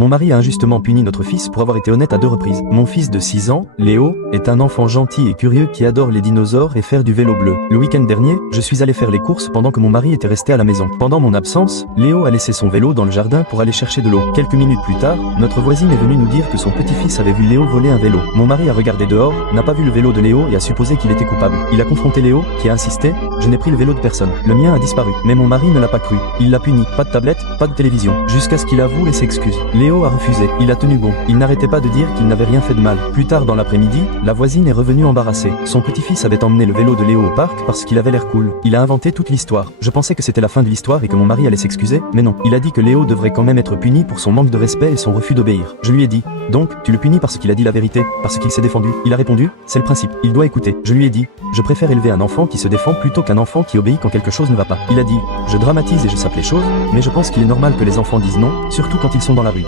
Mon mari a injustement puni notre fils pour avoir été honnête à 2 reprises. Mon fils de 6 ans, Léo, est un enfant gentil et curieux qui adore les dinosaures et faire du vélo bleu. Le week-end dernier, je suis allé faire les courses pendant que mon mari était resté à la maison. Pendant mon absence, Léo a laissé son vélo dans le jardin pour aller chercher de l'eau. Quelques minutes plus tard, notre voisine est venue nous dire que son petit-fils avait vu Léo voler un vélo. Mon mari a regardé dehors, n'a pas vu le vélo de Léo et a supposé qu'il était coupable. Il a confronté Léo, qui a insisté: je n'ai pris le vélo de personne. Le mien a disparu. Mais mon mari ne l'a pas cru. Il l'a puni. Pas de tablette, pas de télévision. Jusqu'à ce qu'il avoue et s'excuse. Léo a refusé. Il a tenu bon. Il n'arrêtait pas de dire qu'il n'avait rien fait de mal. Plus tard dans l'après-midi, la voisine est revenue embarrassée. Son petit-fils avait emmené le vélo de Léo au parc parce qu'il avait l'air cool. Il a inventé toute l'histoire. Je pensais que c'était la fin de l'histoire et que mon mari allait s'excuser, mais non. Il a dit que Léo devrait quand même être puni pour son manque de respect et son refus d'obéir. Je lui ai dit: donc, tu le punis parce qu'il a dit la vérité, parce qu'il s'est défendu? Il a répondu: c'est le principe, il doit écouter. Je lui ai dit: je préfère élever un enfant qui se défend plutôt qu'un enfant qui obéit quand quelque chose ne va pas. Il a dit: je dramatise et je sape les choses, mais je pense qu'il est normal que les enfants disent non, surtout quand ils sont dans la rue.